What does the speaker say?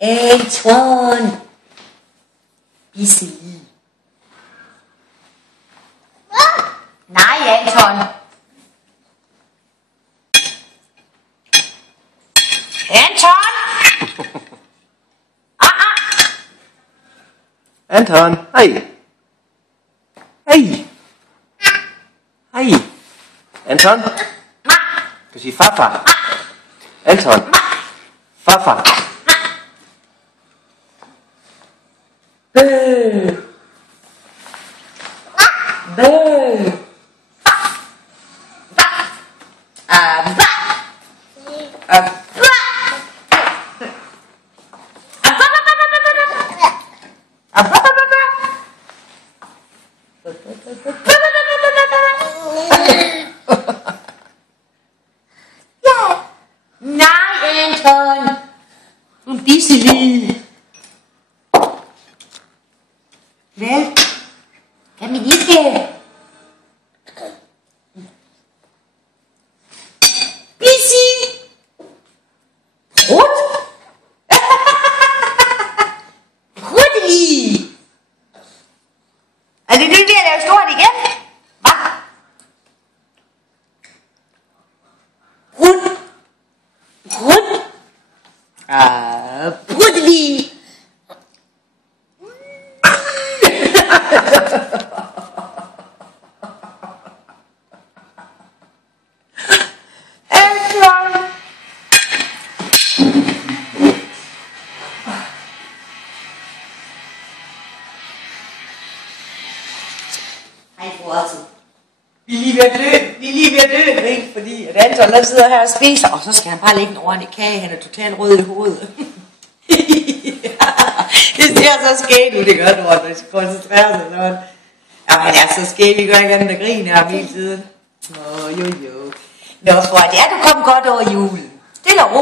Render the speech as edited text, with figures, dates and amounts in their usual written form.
Anton. Bisseli. Nej, Anton. Anton! Anton, hej. Hej. Hej. Anton. Du siger farfar. Anton. Farfar. Bøh. Bøh. Nej, Anton. Du er Bisseli. Vel? Kan man ikke? Bissi! Prut! Prutli! Er det ved at lave stort igen? Hvad? Prut! Prut! Prutli! Hej, bror Otto. Vi er lige ved at dø, ikke? Fordi at Anton der sidder her og spiser, og så skal han bare lægge en ordentlig kage. Han er totalt rød i hovedet. Det ser så skægt ud, det gør du, når det koncentrerer sig sådan. Ja, han er så skægt, vi gør ikke andet end at grine ham hele tiden. Nå, jo. Nå, for at du kom godt over julen. Stille og ro.